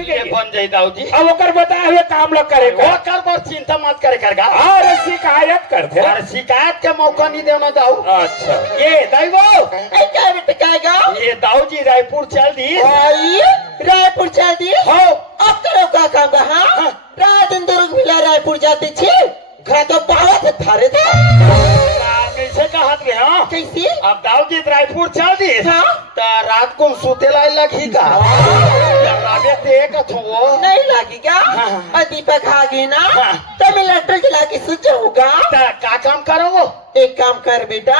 कैसे ये जाइए बन जाई दाऊजी अब ओकर बताए हुए काम लोग करेगा वो कर पर चिंता मत करे करगा और शिकायत करते और शिकायत के मौका नहीं देना दाऊ अच्छा ये दाईबो क्या बिटकाएगा ये दाऊजी रायपुर चल दी आई रायपुर चल दी हो अब करो का काम का हाँ रात दिन दुर्ग मिला रायपुर जाते छे घर तो पावत थारे था कैसे कहत रे हां कैसे अब दाऊजी रायपुर चल दी हाँ त रात को सुते लाई लगी का जब राबे देख थो नहीं लगेगा और दीपक आ गए ना तो मैं लट्टू जला के सो जाऊंगा त का काम करो एक काम कर बेटा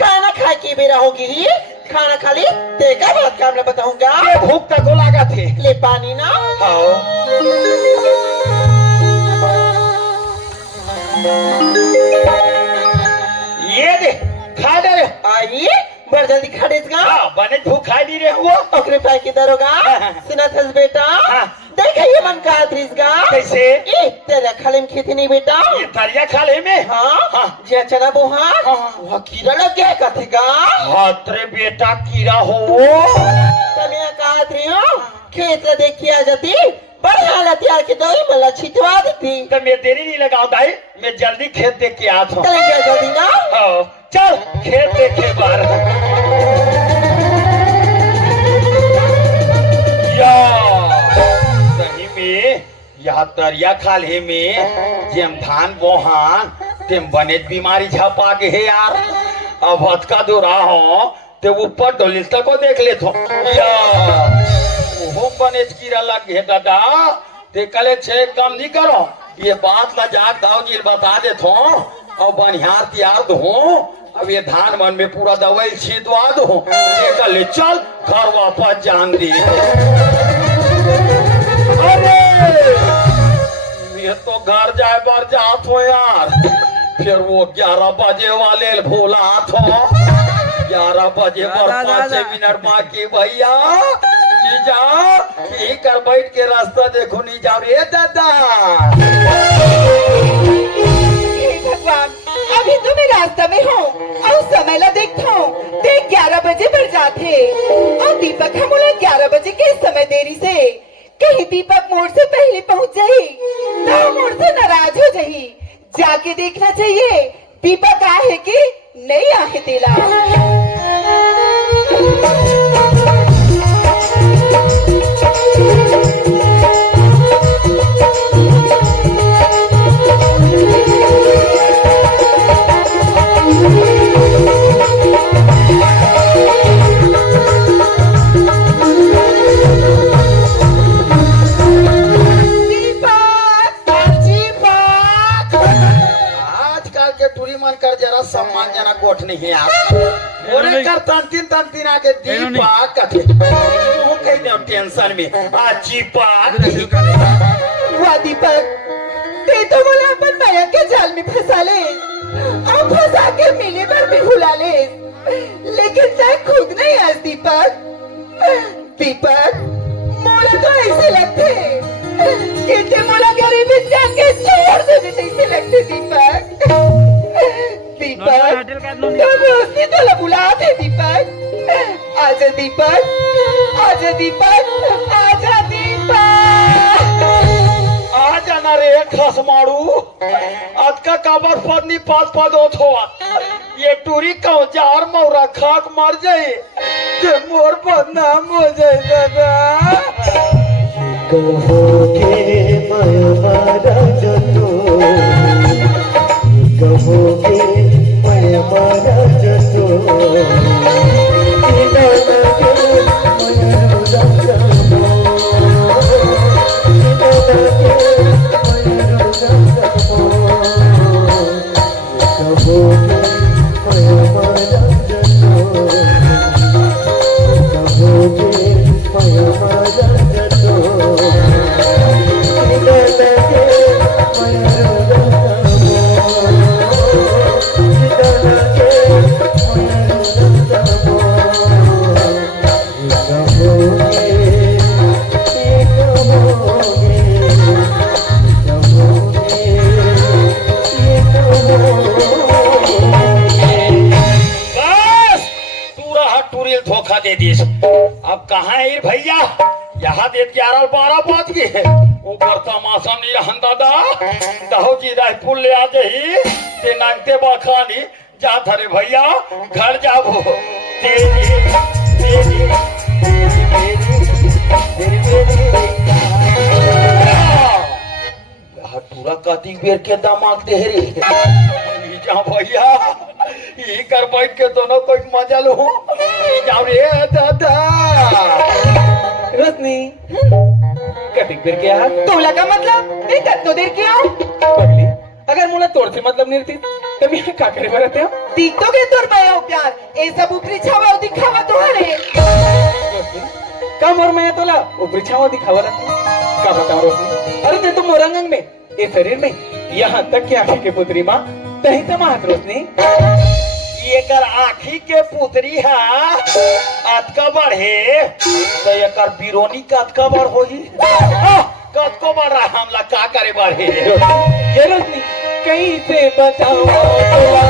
खाना खा के भी रहोगी खाना खा ली देखा बात काम मैं बताऊंगा ये भूख तक लगा थे ले पानी ना आओ ये दे खा दे रे आई बड़ जल्दी खा देगा हां बने भूख खा ली रे हुआ ओकरे पाई के दरोगा सुना थस बेटा देख ये मन का त्रिसगा कैसे ए तेरा खाले में खेती नहीं बेटा ये तरिया खा ले में हाँ जे चना बोहा वह कीड़ा लग गया कथेगा हाथ रे बेटा कीड़ा हो तने कहा थी हो खेत रे देखी आ जाती बड़ी हालत यार के दो ही मला छिटवा देती तो मैं देरी नहीं लगाऊं दाई मैं जल्दी खेत देख के आता हूं चले जा जल्दी ना आओ चल खेत देखे बाहर या सही में यह तरिया खाले में जेम धान बोहान तेम बने बीमारी झपा के है यार अब हथका दो रहा हो ते ऊपर डोलिस्ता को देख ले तो या वो बने कीड़ा लग गए दादा ते कले छे कम नहीं करो ये बात ला जा दाऊजी बता दे थो और बनिहार तैयार दो अब ये धान मन में पूरा दवाई छिदवा दो ये कले चल घर वापस जान दी अरे मैं तो घर जाए बार जात हो यार फिर वो 11 बजे वाले भोला थो 11 बजे पर 5 मिनट बाकी भैया जा यही कर बैठ के रास्ता देखो नहीं जाओ रे दादा भगवान अभी तो मैं रास्ता में हूँ और समय ला देखता हूँ देख 11 बजे बढ़ जाते और दीपक हम 11 बजे के समय देरी से कहीं दीपक मोड़ से पहले पहुँच जाये तो मोड़ से नाराज हो जाये जाके देखना चाहिए दीपक आहे कि नहीं आहे तेला सम्मान जना गोठ नहीं है आप ओरे कर तंतीन आके दीपक कथे वो कह दे टेंशन में आ दीपक वाह दीपक ते तो बोला अपन माया के जाल में फंसा ले और फंसा के मिले पर भी भुला ले लेकिन तय खुद नहीं आज दीपक दीपक मोला तो ऐसे लगते कि ते मोला गरीबी जाके छोड़ दे ऐसे लगते दीपक दीपक तो रोशनी तो बुलाते दीपक आजा दीपक आजा दीपक आजा दीपक आजा ना रे खस मारू आज का काबर पदनी पास पद होवा ये टूरी का जार मौरा खाक मर जाए ते मोर बदनाम हो जाए दादा कहोगे मैं मारा जतो कहोगे मैं मारा जतो अब कहाँ है भैया यहाँ देख 11-12 बज गए ऊपर तमाशा नहीं रहन दादा दहो जी रायपुर ले आ जही ते नांगते बखानी जा धरे भैया घर जाबो तेरी तेरी पूरा कती बेर के दामाग दे रे जा भैया ये कर बैठ के दोनों कोई मजा लो जाओ रे दादा रोशनी कटिक देर के यार तोला का मतलब नहीं कत्तो देर किया पगली अगर मुला तोड़ से मतलब नहीं रहती तभी का करे बरते हो दिख तो के तोर पाया हो प्यार ए सब ऊपरी छावा दिखावा तो है रोशनी कम और मैं तोला ऊपरी छावा दिखावा रहती का बताओ रोशनी अरे ते तो मोरंगंग में ये शरीर में यहाँ तक कि आंखी के पुत्री माँ तही समाहत रोशनी ये कर आँखी के पुतरी है अतका बढ़े तो ये कर बिरोनी का अतका बढ़ होगी कद को बढ़ रहा हमला का करे बढ़े ये रोशनी कहीं से बताओ तोला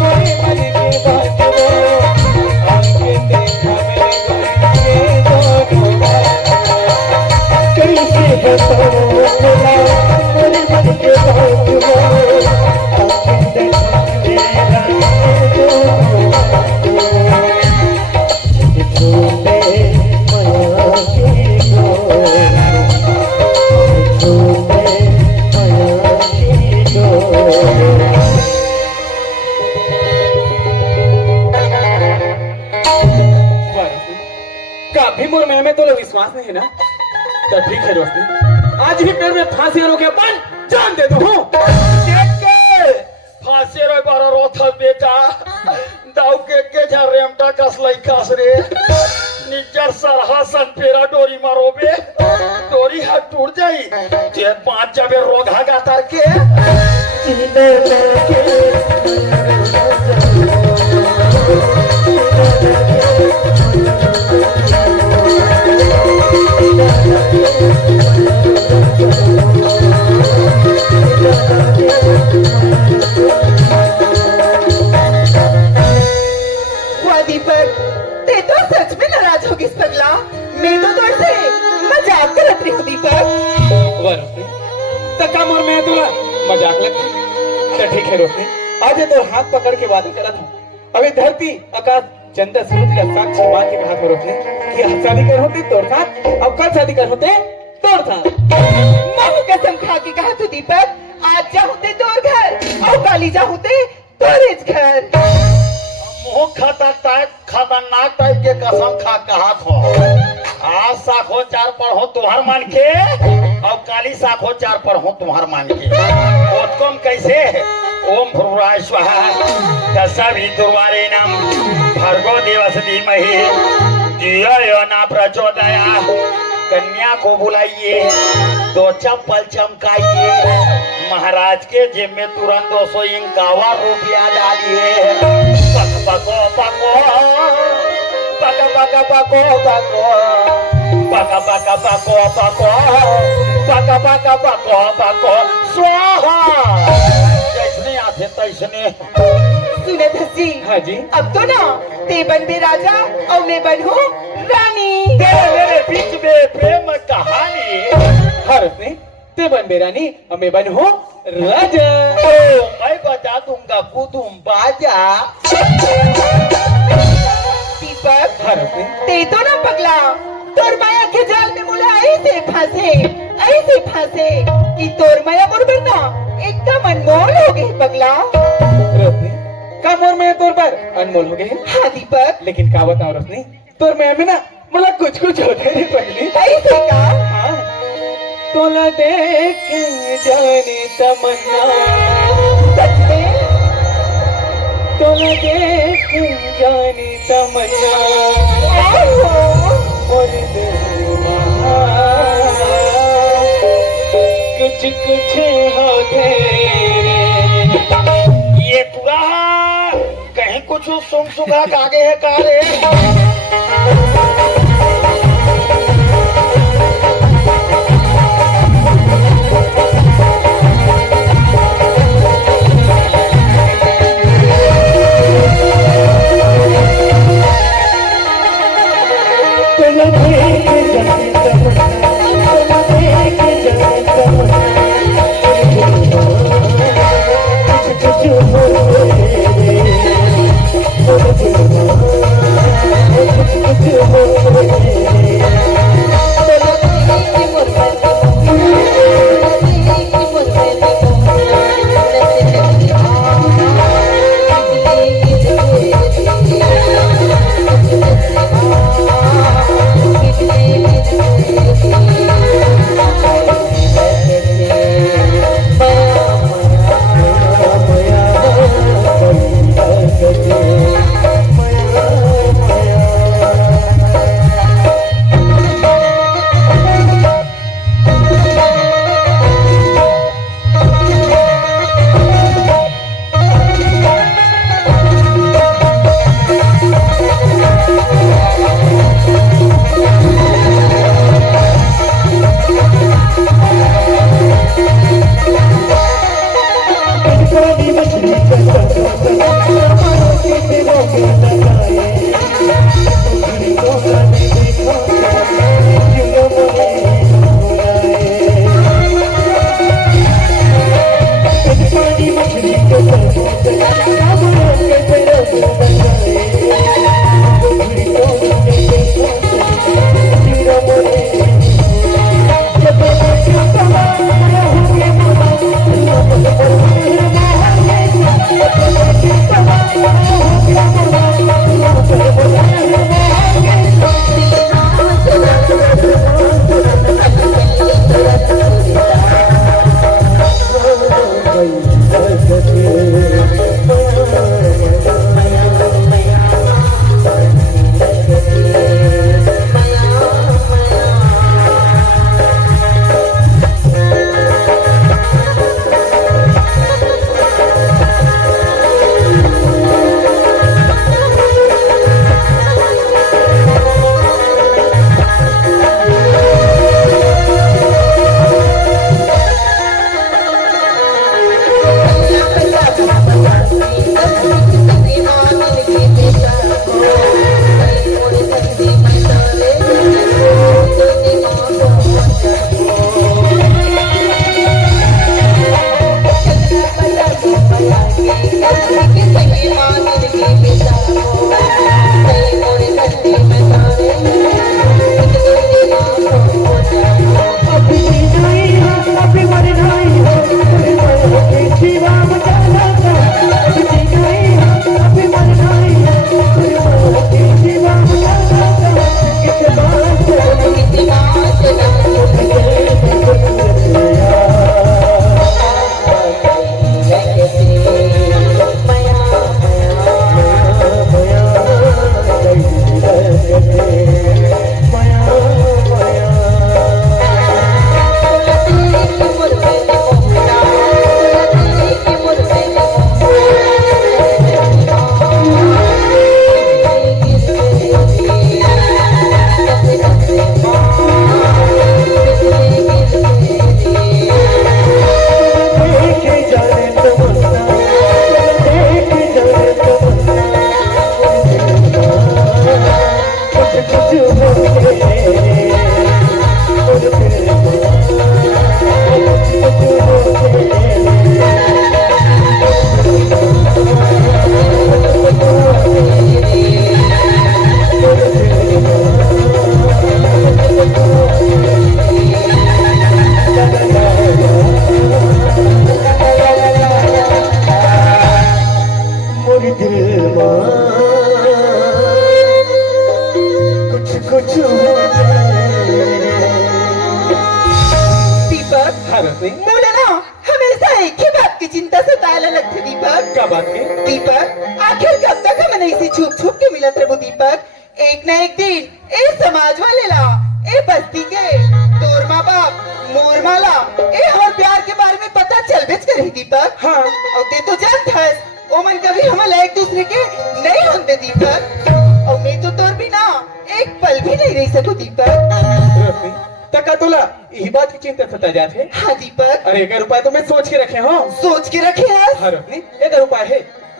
कोई मन की बात वो आंखें देखा मेरे दोनों कैसे बताओ तोला मेरे मन के बात वो आँखें देखा मेरा झूले माया की डोर झूले माया की डोर काफी मोर में तो विश्वास नहीं है ना तो ठीक है रोशनी आज ही पेड़ में फांसी रोके अपन जान दे दो फांसी रो बारा रोथल बेटा दाऊ के जा रेमटा कस लई कास रे निजर सरहा सन पेरा डोरी मारोबे डोरी हाथ टूट जाई जे 5 जबे रोगा गातर के जीने हुआ दीपक ते तो सच में नाराज होगी इस पगला मैं तो तोड़ से मजाक करत रही हूँ दीपक रोशनी तका मोर में तुला मजाक लगती तो ठीक है रोशनी आज तो हाथ पकड़ के बातें करत हूँ अभी धरती आकाश चंदा सूरज का साक्षी मां के हाथ में रोशनी कि आज शादी कर होते तोर साथ अब कल शादी कर होते तोर साथ मैं कसम खा के कहा तू दीपक आज जाहूते तोर घर और काली जाहूते तोरेज घर मुंह खतरनाक टाइप के कसम खा कहा थो आज साखो 4 पर हो तुहार मान के और काली साखो 4 पर हो तुहार मान के उत्तम कैसे ओम भ्रुवाय स्वाहा तस्सवितुर्वरेण्यं भर्गो देवस्य धीमहि धियो यो न प्रचोदयात् कन्या को बुलाइए 2 चप्पल चमकाइए महाराज के जेब में तुरंत 251 रुपया डालिए पको पको पको पका पको पको पका पका पको पको पका पका पको पको स्वाहा जैसने आते तैसने सुने धसी हाँ जी अब तो ना ते बन बे राजा और मैं बन हूँ रानी मेरे बीच में प्रेम कहानी हाँ रोशनी ते बन बेरानी और मैं बन हूँ राजा मैं बता दूंगा कुतुम बाजा दीपक हाँ रोशनी ते तो ना पगला तोर माया के जाल में मुला ऐसे फांसे कि तोर माया मुर्बर ना एकदम अनमोल हो गई पगला रोशनी का मोर में तोर पर अनमोल हो गए हाँ दीपक लेकिन का बताओ रोशनी तोर में ना मला कुछ कुछ होते हैं पगली ऐसे का हाँ तोला देख जाने तमन्ना सच में तोला देख जाने तमन्ना और दिल कुछ कुछ होते ये पूरा कहीं कुछ सुन सुगा के आगे है का रे तोला देख जाने तमन्ना मुझे ना हमेशा एक ही बात की चिंता सताने लगती दीपक। क्या बात की? दीपक आखिर कब तक हमें ऐसी छुप छुप के मिलत रहो दीपक। एक न एक दिन ए समाज वाले ला ए बस्ती के तोर माँ बाप मोर माला ए और प्यार के बारे में पता चल बेच कर ही दीपक। हाँ। और ते तो जानता है ओ मन कभी हमारा एक दूसरे के नहीं होते दीपक। और मैं तो तोर बिना एक पल भी नहीं रह सकूं दीपक। रोशनी, तका तोला यही बात की चिंता सता जाते। हाँ दीपक। अरे 1 रुपया तो मैं सोच के रखे हूँ। सोच के रखे आज। हाँ रोशनी, 1 रुपया है।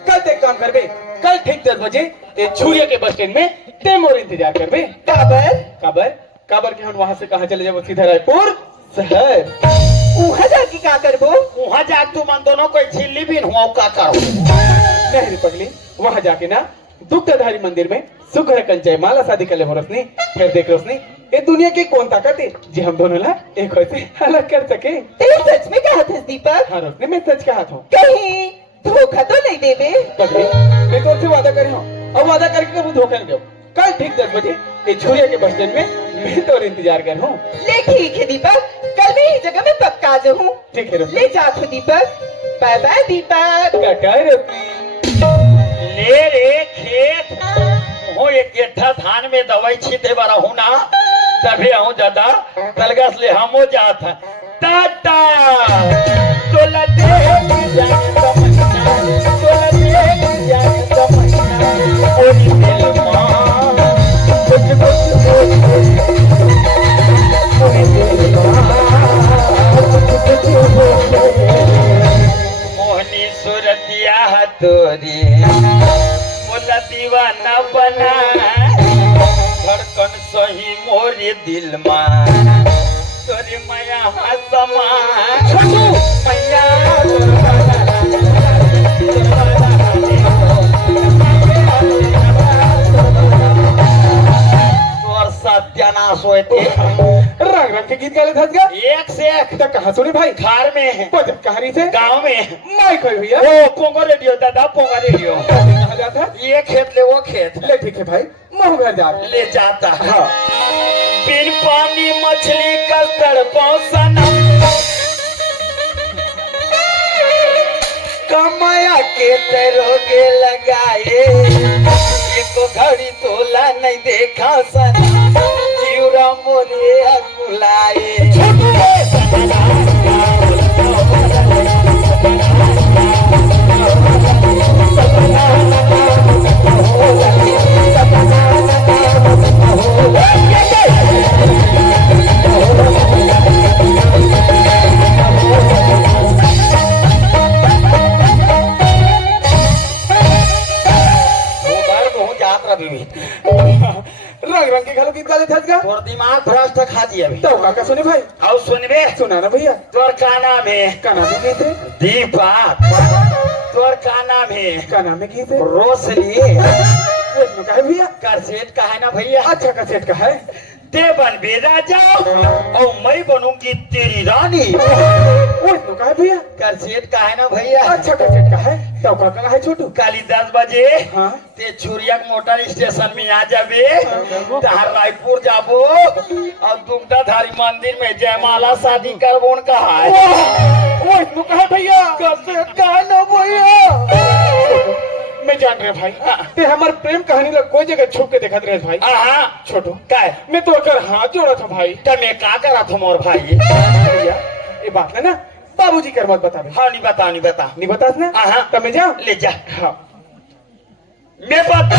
कल ते काम करबे, कल ठीक 10 बजे ये छुरिया के बस स्टैंड में ते मोर इंतजार करबे। काबर काबर काबर के हम वहाँ से कहाँ चले जाबो? सीधा रायपुर शहर। वहाँ जाके क्या करबो? वहाँ जा तू मन दोनों कोई झिल्ली भी हुआ का करो। नहीं रे पगली, वहाँ जाके ना दुग्धधारी मंदिर में सुघड़ कंचय माला शादी कर ले हो रोशनी। फिर देख रोशनी, ये दुनिया की कौन ताकत है जी हम दोनों ला एक वैसे अलग कर सके। ते सच में कहा था दीपक? हाँ रोशनी, मैं सच कहा था। कहीं धोखा तो नहीं देवे? पगली, मैं तो उससे वादा करे हूँ और वादा करके कभी धोखा नहीं दो। कल ठीक 10 बजे ये छुरिया के बस स्टैंड में मैं तो इंतजार कर रहा हूँ। ले ठीक है दीपक, कल मैं ही जगह में पक्का आ जाऊँ। ठीक है रोशनी। ले जाओ दीपक। बाय बाय दीपक। काका रोशनी। ले रे खेत हो एक गेठा धान में दवाई छीटे बारा हूँ ना तभी आऊँ दादा तलगस ले हमो जात है टाटा तोला दे जाने तमन्ना तोला दे जाने तमन्ना ओरी दिल मां कुछ कुछ ओरी दिल मां कुछ कुछ मोहनी सूरतिया तोरी मोला दीवाना बना धड़कन सही मोरे दिल में तोरे माया समा छोटू मैया रोए थे। रंग रंग के गीत गाले धस गया। एक से एक तो कहाँ सुने भाई? घर में है, बजट कहानी से गांव में। माइक है भैया। ओ पोंगो रेडियो दादा, पोंगो रेडियो। कहाँ जाता है? ये खेत ले वो खेत ले ठीक है भाई, मैं घर जा रहा हूँ। ले जाता है। हाँ। बिन पानी मछली का तड़पाओ सनम, कमाया के तरोगे लगाए, एको घड़ी तोला नहीं देखा सनम, जीवरा मोरे अकुलाए। रंग रंग के घालो गीत गाले धस गया। तोर दिमाग भ्रष्ट खा दिया अभी। तो काका सुने भाई? आओ सुनबे, सुना ना भैया। तोर का नाम है? का नाम है गीत है? दीपा। तोर का नाम है? का नाम है गीत है? रोशनी। वो का है भैया? करसेट का है ना भैया? अच्छा का सेट का है। ते बन बे राजा और मैं बनूंगी तेरी रानी। वो का है भैया? करसेट का है ना भैया? अच्छा का सेट का है। तो काका है छोटू? काली 10 बजे हाँ। ते चुरिया मोटर स्टेशन में आ जाबे, तहार रायपुर जाबो और दुमटा धारी मंदिर में जयमाला शादी करबोन का है। वो का है भैया? करसेट का है ना भैया? मैं जान रहे भाई, ते हमार प्रेम कहानी ला कोई जगह छुप के देखत रहे भाई। हाँ छोटू का है? मैं तो अगर हाथ जोड़ा था भाई। तो मैं का करा था मोर भाई? भैया ये बात है ना, बाबूजी कर मत बता। हाँ नहीं बता, नहीं बता। नहीं बतास ना? हाँ। तो मैं जाऊं? ले जा। हाँ। मैं बताऊं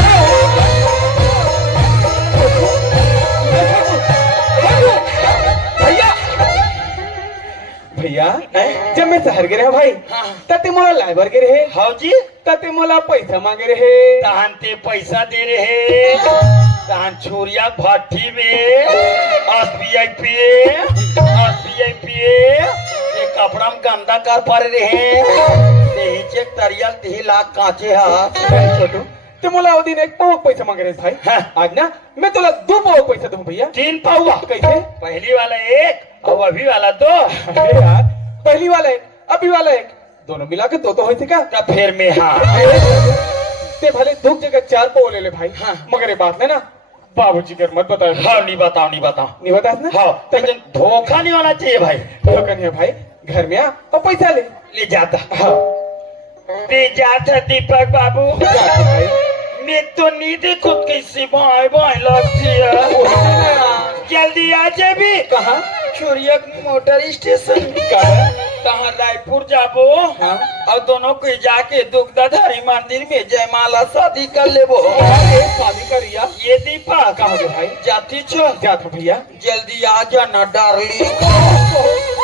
भैया भैया जब मैं शहर गे रहे भाई, हाँ। तते मोला लाइबर गे रहे, हाँ जी, तते मोला पैसा मांगे रहे। तहन ते पैसा दे रहे, तहन छुरिया भट्टी में SBI पे ये कपड़ा में गंदा कर पा रहे, तेही चेक तरियल तेही लाख कांचे हा। छोटू ते मोला वो दिन एक पाव पैसा मांगे रहे भाई। हाँ। आज ना मैं तोला 2 पाव पैसा दूं भैया। 3 पाउआ। कैसे? पहली वाला 1 और अभी वाला 2। अरे यार पहली वाला 1 अभी वाला 1 दोनों मिला के 2 तो होई थी का? तब फिर में हाँ। ते भले 2 जगह 4 पाव ले ले भाई। हाँ। मगर ये बात है ना बाबूजी कर मत बताओ। हाँ नहीं बताओ, नहीं बताओ। नहीं बतास ना? हाँ लेकिन धोखा नहीं होना चाहिए भाई। धोखा नहीं है भाई, घर में आ और पैसा ले। ले जाता। हाँ ले जाता दीपक बाबू। जाते भाई। मैं तो नींद खुद कैसी भाई भाई लगती है। जल्दी आ जाए भी। कहाँ? चुरिया मोटर स्टेशन कहाँ? कहाँ रायपुर जाबो हाँ। और दोनों को जाके दुग्धाधारी मंदिर में जयमाला शादी कर लेबो। अरे शादी करिया। ये दीपक कहाँ गए भाई? जाती छो? जाते भैया। जल्दी आ जाना डार्लिंग।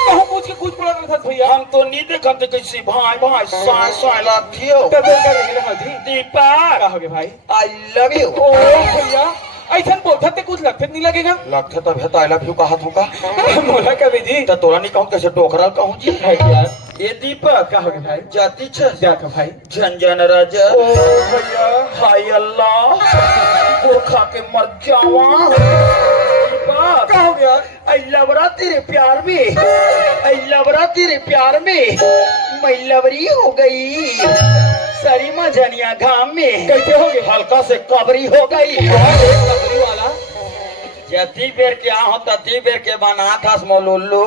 कहाँ पूछ के कुछ बोला था भैया? हम तो नहीं देखम तो कैसी भाई भाई साई साई लगती हो। तब कर रहे हैं हाजी। दीपक कहाँ गए भाई? I love you. ओ भैया ऐसा बोलता ते कुछ लगते नहीं लगेगा। लगता तब है तो आई लव यू कहा था। बोला कभी जी तो तोरा नहीं कहूँ कैसे टोकरा कहूँ जी। है यार। ये दीपक कहाँ गए भाई? जाती छ? जाते भाई। झंझन राजा। ओ भैया हाय अल्लाह खा के मर जावा। दीपक कहाँ गया? आई लवरा तेरे प्यार में, आई लवरा तेरे प्यार में मैं लवरी हो गई। सरी मझनिया घाम में कैसे हो गए? हल्का से कबरी हो गई। लकड़ी वाला जती बेर क्या हो तती बेर के बना था मोलुल्लू,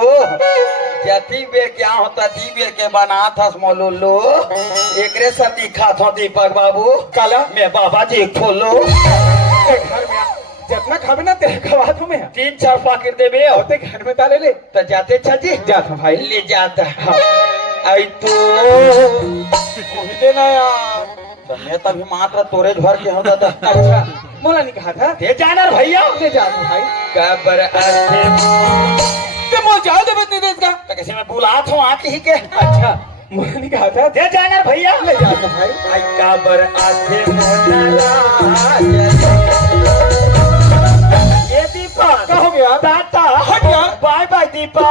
जती बेर क्या हो तती बेर के बना था मोलुल्लू। एकरे सती खाथो दीपक बाबू काला मैं बाबा जी खोलो। घर में आ। जितना खावे ना तेरे खवा दूं मैं। 3-4 पाकिट देबे होते घर में ताले ले। तो जाते छजी जाता भाई। ले जाता। हाँ। आई तो कोई देना यार। तो मैं तभी मात्र तोरेज भर के होता था। अच्छा मोला नहीं कहा था? ते जानर भैया ले जाता भाई। कबर आते ते मोल जाओ दे बत्ती देश का। तो कैसे मैं बुलात हूँ आके ही के। अच्छा मोला नहीं कहा था? ते जानर भैया ले जाता भाई। आई कबर आते मोनारा। ये दीपक कहाँ हो गया? टाटा हट यार। बाय बाय दीपक।